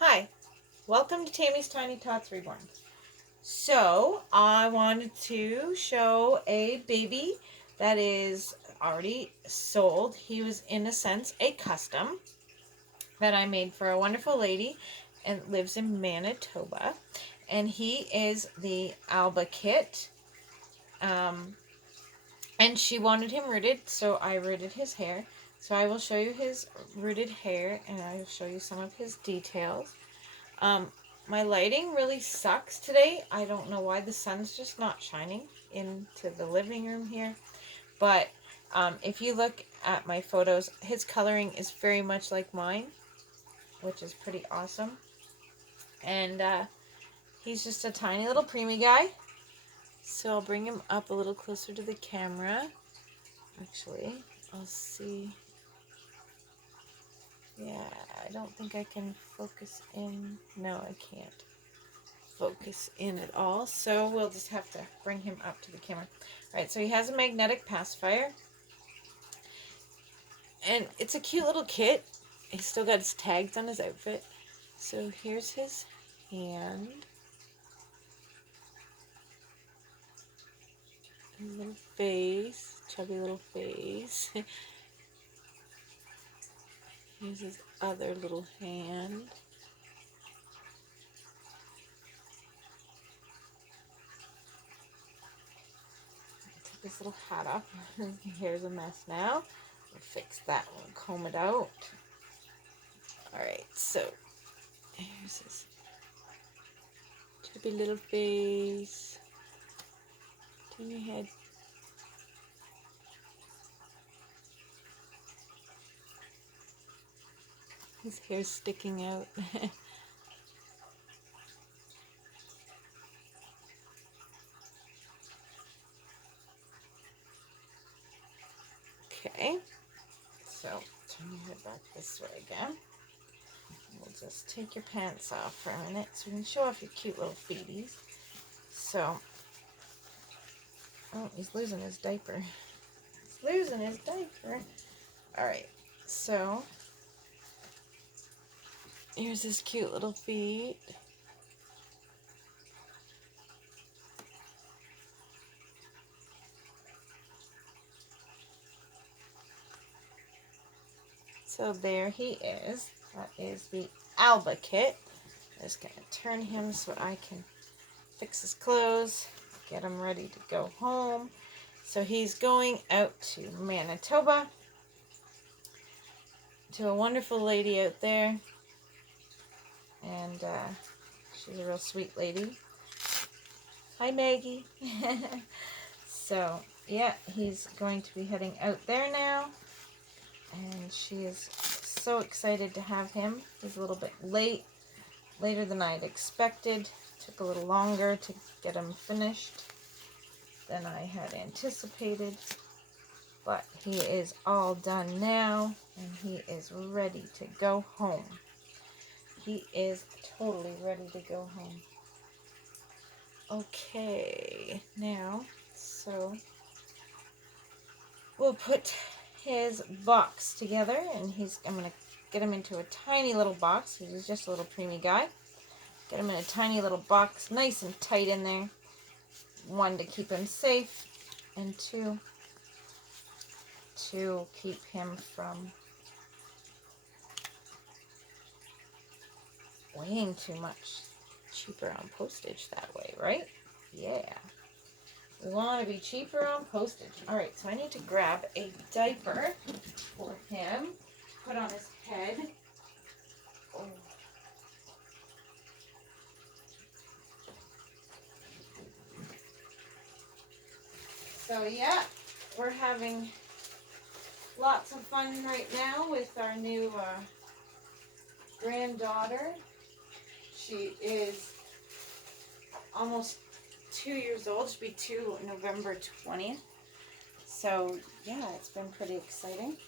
Hi, welcome to Tammy's Tiny Tots Reborns. So, I wanted to show a baby that is already sold. He was, in a sense, a custom that I made for a wonderful lady and lives in Manitoba. And he is the Alba kit. And she wanted him rooted, so I rooted his hair. So I will show you his rooted hair, and I will show you some of his details. My lighting really sucks today. I don't know why. The sun's just not shining into the living room here. But if you look at my photos, his coloring is very much like mine, which is pretty awesome. And he's just a tiny little preemie guy. So I'll bring him up a little closer to the camera. Actually, I'll see. Yeah, I don't think I can focus in. No, I can't focus in at all. So we'll just have to bring him up to the camera. Alright, so he has a magnetic pacifier. And it's a cute little kit. He's still got his tags on his outfit. So here's his hand. His little face. Chubby little face. Here's his other little hand. Take this little hat off. His hair's a mess now. We'll fix that one. Comb it out. Alright, so here's his chubby little face. Turn your head. His hair's sticking out. Okay, so turn your head back this way again. We'll just take your pants off for a minute so we can show off your cute little feeties. So, oh, he's losing his diaper. He's losing his diaper. Alright, so here's his cute little feet. So there he is. That is the Alba kit. I'm just going to turn him so I can fix his clothes, get him ready to go home. So he's going out to Manitoba, to a wonderful lady out there. And she's a real sweet lady. Hi, Maggie. So, yeah, he's going to be heading out there now. And she is so excited to have him. He's a little bit later than I'd expected. Took a little longer to get him finished than I had anticipated. But he is all done now, and he is ready to go home. He is totally ready to go home. Okay, now, so we'll put his box together, and I'm going to get him into a tiny little box. He's just a little preemie guy. Get him in a tiny little box, nice and tight in there. One, to keep him safe, and two, to keep him from weighing too much. Cheaper on postage that way, right? Yeah. We want to be cheaper on postage. Alright, so I need to grab a diaper for him to put on his head. Oh. So yeah, we're having lots of fun right now with our new granddaughter. She is almost 2 years old. She'll be 2 November 20th. So yeah, it's been pretty exciting.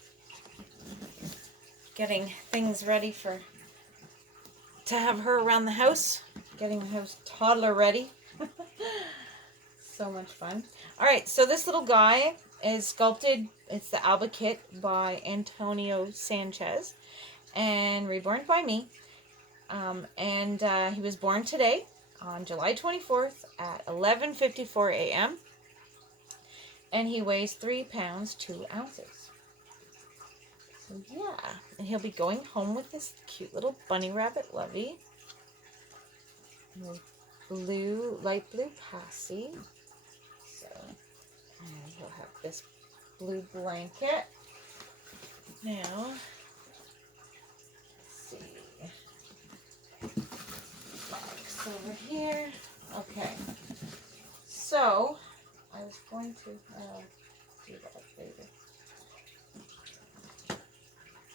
Getting things ready to have her around the house. Getting the house toddler ready. So much fun. Alright, so this little guy is sculpted. It's the Alba kit by Antonio Sanchis and reborn by me. He was born today on July 24th at 11:54 a.m. And he weighs 3 pounds 2 ounces. So yeah, and he'll be going home with this cute little bunny rabbit lovey. Blue, light blue passy. So, and he'll have this blue blanket. Now, let's see. Box over here. Okay. So, I was going to do that later.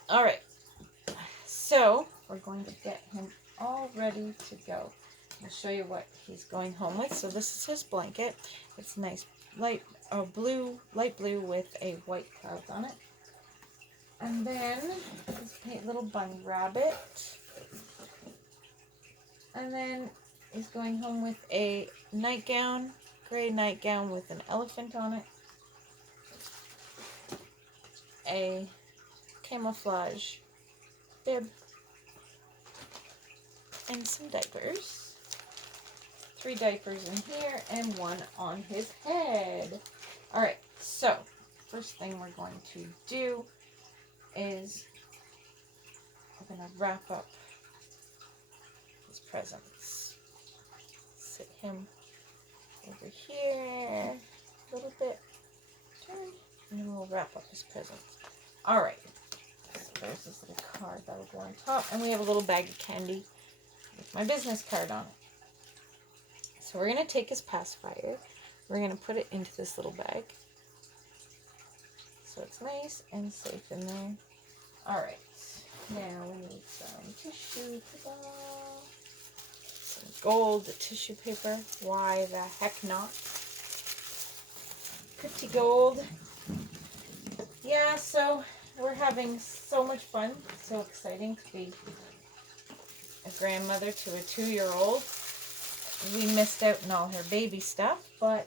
Alright. So, we're going to get him all ready to go. I'll show you what he's going home with. So this is his blanket. It's nice light blue with a white cloud on it. And then this little bunny rabbit. And then he's going home with a nightgown, gray nightgown with an elephant on it. A camouflage bib. And some diapers. 3 diapers in here and 1 on his head. Alright, so first thing we're going to do is we're going to wrap up his presents. Sit him over here a little bit. Turn, and then we'll wrap up his presents. Alright, so there's this little card that'll go on top, and we have a little bag of candy with my business card on it. So we're going to take his pacifier, we're going to put it into this little bag, so it's nice and safe in there. Alright, now we need some tissue paper, some gold tissue paper, why the heck not? Pretty gold. Yeah, so we're having so much fun, so exciting to be a grandmother to a 2-year-old. We missed out on all her baby stuff, but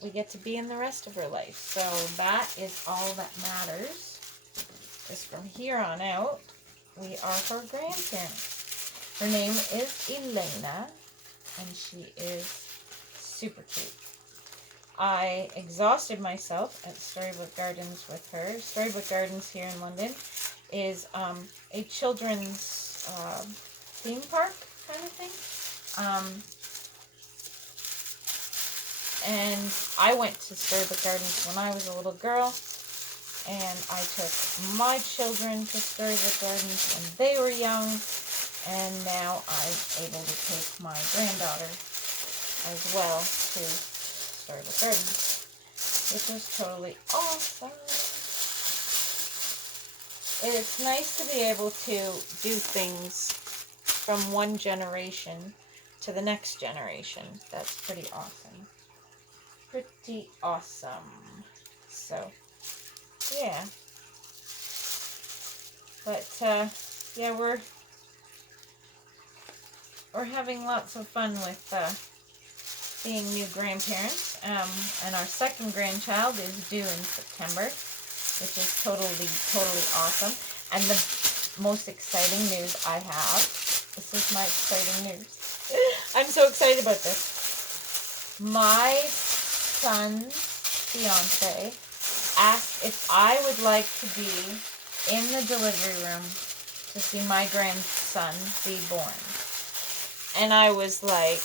we get to be in the rest of her life. So that is all that matters. Because from here on out, we are her grandparents. Her name is Elena, and she is super cute. I exhausted myself at Storybook Gardens with her. Storybook Gardens here in London is a children's theme park kind of thing. And I went to Storybook Gardens when I was a little girl, and I took my children to Storybook Gardens when they were young, and now I'm able to take my granddaughter as well to Storybook Gardens, which was totally awesome. It's nice to be able to do things from one generation to the next generation. That's pretty awesome. Pretty awesome. So, yeah. But, yeah, we're having lots of fun with being new grandparents. And our second grandchild is due in September, which is totally awesome. And the most exciting news I have, this is my exciting news. I'm so excited about this. My son's fiance asked if I would like to be in the delivery room to see my grandson be born. And I was like,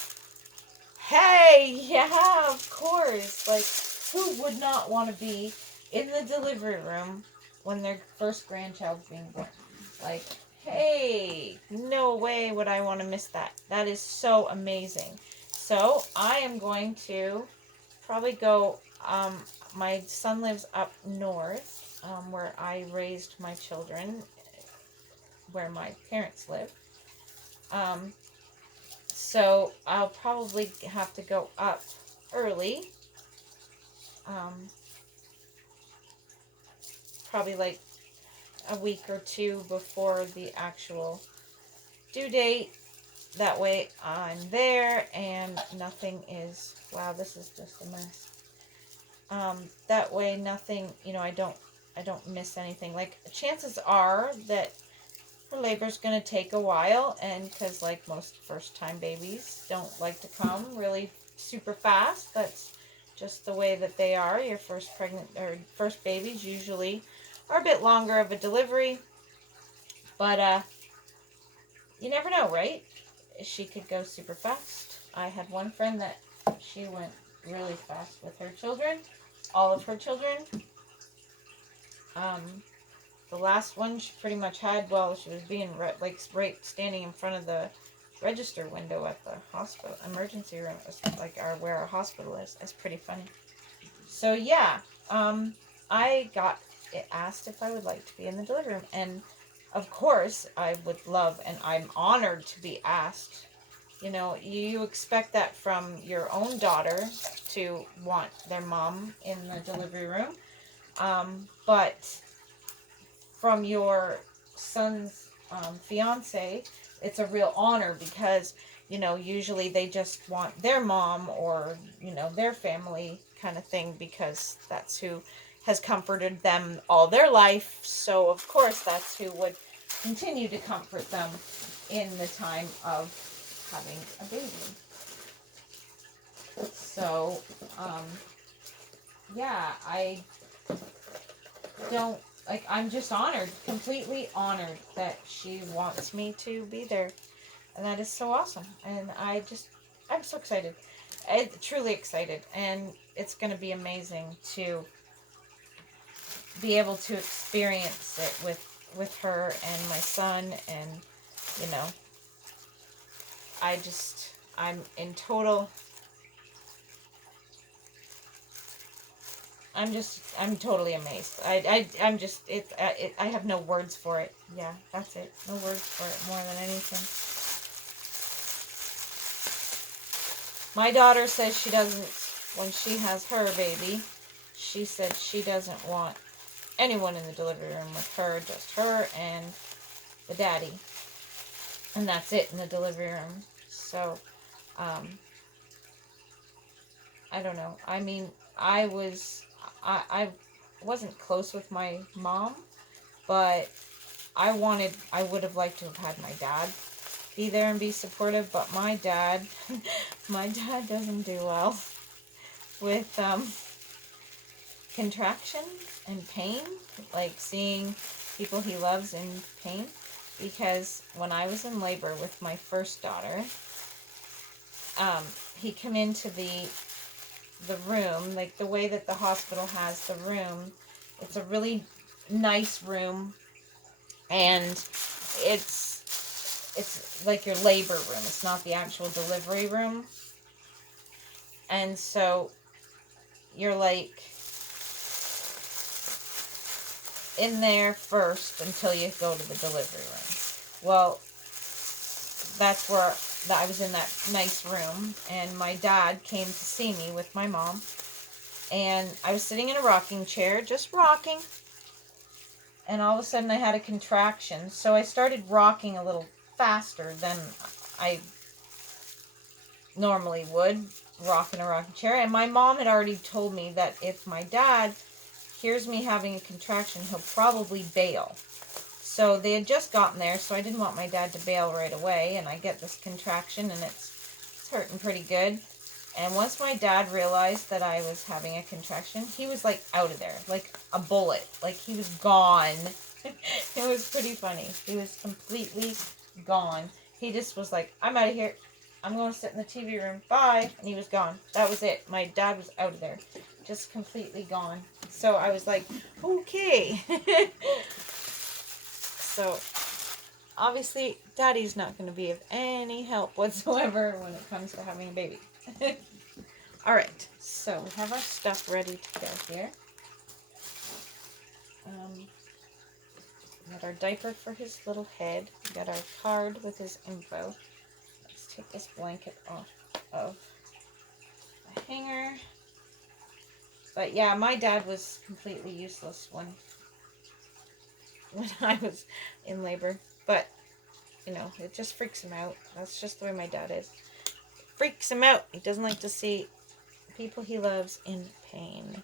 hey, yeah, of course. Like, who would not want to be in the delivery room when their first grandchild's being born? Like, hey, no way would I want to miss that. That is so amazing. So, I am going to probably go, my son lives up north, where I raised my children, where my parents live. So I'll probably have to go up early, probably like a week or 2 before the actual due date. That way I'm there and nothing is, wow, this is just a mess. That way nothing, you know, I don't miss anything. Like, chances are that her labor's going to take a while, and because like most first-time babies don't like to come really super fast. That's just the way that they are. Your first babies usually are a bit longer of a delivery, but you never know, right? She could go super fast. I had one friend that she went really fast with her children, all of her children. The last one she pretty much had while she was being right standing in front of the register window at the hospital emergency room, like where our hospital is. That's pretty funny. So yeah, I got asked if I would like to be in the delivery room, and of course I would love, and I'm honored to be asked. You know, you expect that from your own daughter to want their mom in the delivery room, but from your son's fiance, it's a real honor because, you know, usually they just want their mom or, you know, their family kind of thing because that's who has comforted them all their life. So, of course, that's who would continue to comfort them in the time of having a baby. So, yeah, I don't, like, I'm just honored, completely honored that she wants me to be there. And that is so awesome. And I'm so excited. I'm truly excited. And it's going to be amazing to be able to experience it with her and my son. And, you know, I'm in total... I'm totally amazed. I'm just, I have no words for it. Yeah, that's it. No words for it more than anything. My daughter says she doesn't, when she has her baby, she said she doesn't want anyone in the delivery room with her, just her and the daddy. And that's it in the delivery room. So, I don't know. I mean, I wasn't close with my mom, but I would have liked to have had my dad be there and be supportive, but my dad doesn't do well with contractions and pain, like seeing people he loves in pain, because when I was in labor with my first daughter, he came into the room, like the way that the hospital has the room. It's a really nice room, and it's like your labor room. It's not the actual delivery room. And so you're like in there first until you go to the delivery room. Well, that's where I was, in that nice room, and my dad came to see me with my mom, and I was sitting in a rocking chair, just rocking, and all of a sudden I had a contraction, so I started rocking a little faster than I normally would, rock in a rocking chair, and my mom had already told me that if my dad hears me having a contraction, he'll probably bail. So they had just gotten there, so I didn't want my dad to bail right away, and I get this contraction, and it's hurting pretty good. And once my dad realized that I was having a contraction, he was like out of there, like a bullet. Like he was gone. It was pretty funny. He was completely gone. He just was like, I'm out of here. I'm going to sit in the TV room. Bye. And he was gone. That was it. My dad was out of there. Just completely gone. So I was like, okay. So, obviously, Daddy's not going to be of any help whatsoever when it comes to having a baby. Alright, so we have our stuff ready to go here. We got our diaper for his little head. We got our card with his info. Let's take this blanket off of the hanger. But yeah, my dad was completely useless when I was in labor, but you know, it just freaks him out. That's just the way my dad is. It freaks him out. He doesn't like to see people he loves in pain,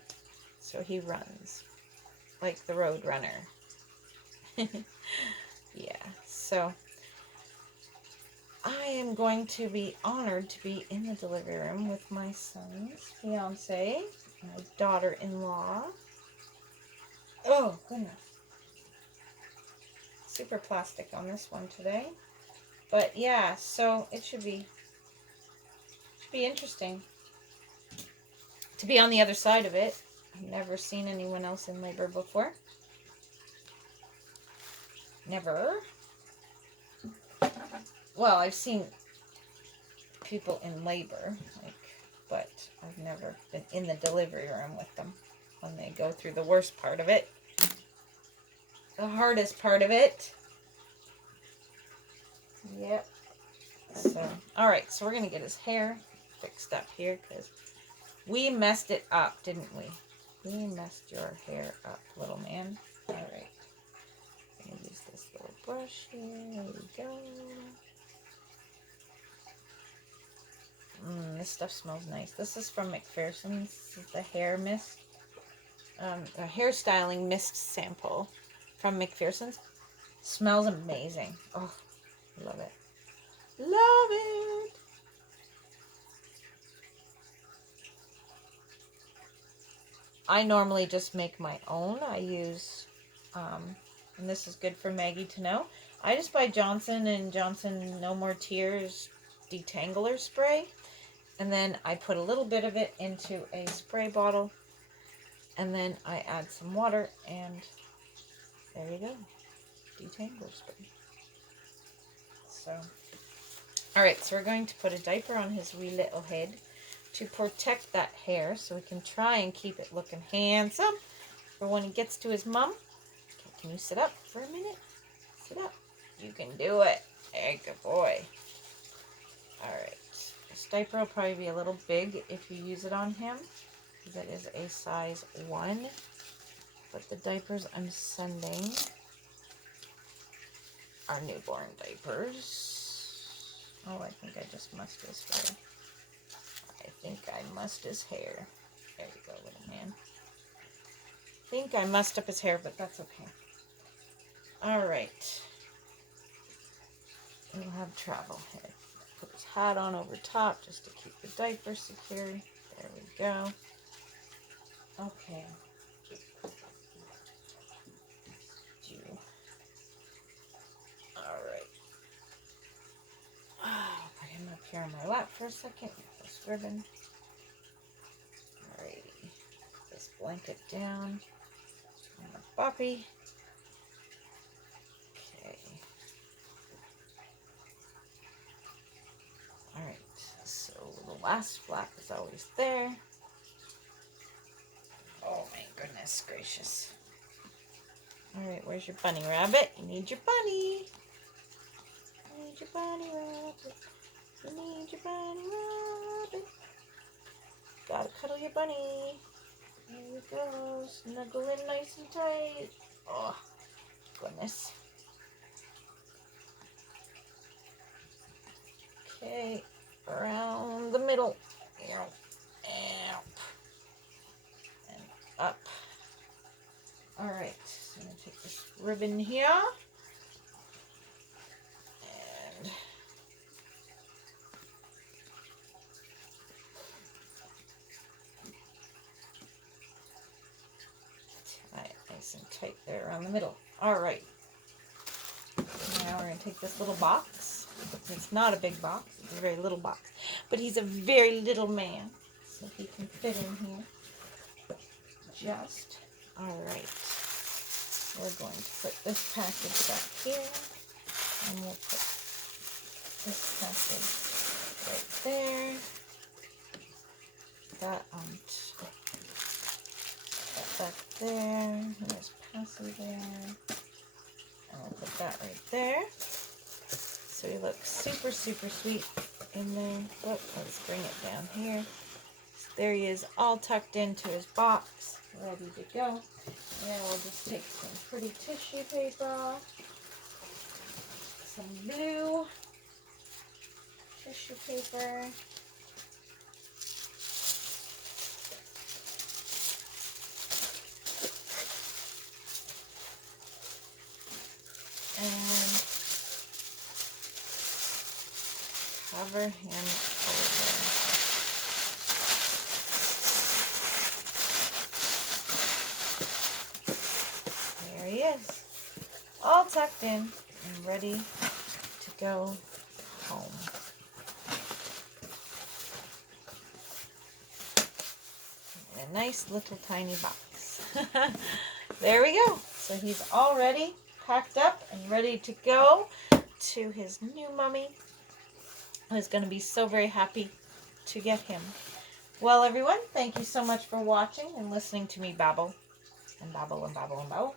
so he runs like the road runner. Yeah, So I am going to be honored to be in the delivery room with my son's fiance, my daughter-in-law. Oh, goodness. Super plastic on this one today. But yeah, so it should be interesting to be on the other side of it. I've never seen anyone else in labor before. Never. Well, I've seen people in labor, like, but I've never been in the delivery room with them when they go through the worst part of it. The hardest part of it. Yep. So, alright, so we're going to get his hair fixed up here because we messed it up, didn't we? We messed your hair up, little man. Alright. I'm going to use this little brush here. There we go. This stuff smells nice. This is from McPherson's. This is the hair mist. A hairstyling mist sample from McPherson's. Smells amazing. Oh, I love it. Love it. I normally just make my own. I use, and this is good for Maggie to know, I just buy Johnson & Johnson No More Tears detangler spray. And then I put a little bit of it into a spray bottle. And then I add some water and there you go. Detangler spray. So, alright, so we're going to put a diaper on his wee little head to protect that hair so we can try and keep it looking handsome for when he gets to his mom. Okay, can you sit up for a minute? Sit up. You can do it. Hey, good boy. Alright. This diaper will probably be a little big if you use it on him because it is a size 1. But the diapers I'm sending are newborn diapers. Oh, I think I just mussed his hair. I think I mussed his hair. There you go, little man. I think I mussed up his hair, but that's okay. Alright. We'll have travel head. Put his hat on over top just to keep the diaper secure. There we go. Okay. Alright. I'll put him up here on my lap for a second with this ribbon. Alrighty. Put this blanket down on the boppy. Okay. Alright, so the last flap is always there. Oh my goodness gracious. Alright, where's your bunny rabbit? You need your bunny. You need your bunny rabbit. You need your bunny rabbit. Gotta cuddle your bunny. There you go. Snuggle in nice and tight. Oh, goodness. Okay, around the middle. And up. Alright, so I'm going to take this ribbon here. And tie it nice and tight there around the middle. Alright. Now we're going to take this little box. It's not a big box. It's a very little box. But he's a very little man. So he can fit in here. Just. Alright. We're going to put this package back here. And we'll put this package right there. That on that back there. And there's Passy there. And we'll put that right there. So he looks super, super sweet in there. Oh, let's bring it down here. So there he is, all tucked into his box, ready to go. And we'll just take some pretty tissue paper, some blue tissue paper, and Cover him over. There he is. All tucked in and ready to go home. In a nice little tiny box. There we go. So he's already packed up and ready to go to his new mummy, who's going to be so very happy to get him. Well, everyone, thank you so much for watching and listening to me babble and babble and babble and babble.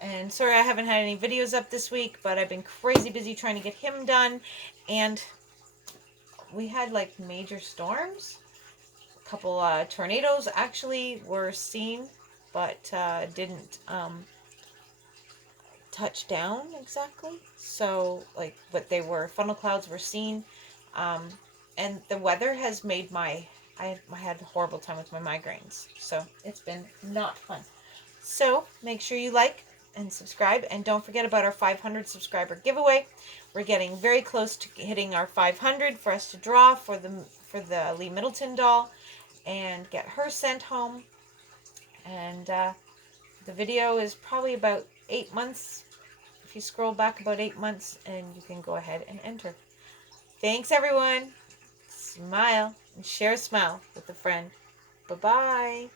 And sorry I haven't had any videos up this week, but I've been crazy busy trying to get him done. And we had like major storms. A couple tornadoes actually were seen, but didn't touch down exactly. So like, but they were, funnel clouds were seen. And the weather has made I had a horrible time with my migraines. So it's been not fun. So make sure you like and subscribe, and don't forget about our 500 subscriber giveaway. We're getting very close to hitting our 500 for us to draw for the Lee Middleton doll and get her sent home. And the video is probably about 8 months. If you scroll back about 8 months, and you can go ahead and enter. Thanks, everyone. Smile and share a smile with a friend. Bye-bye.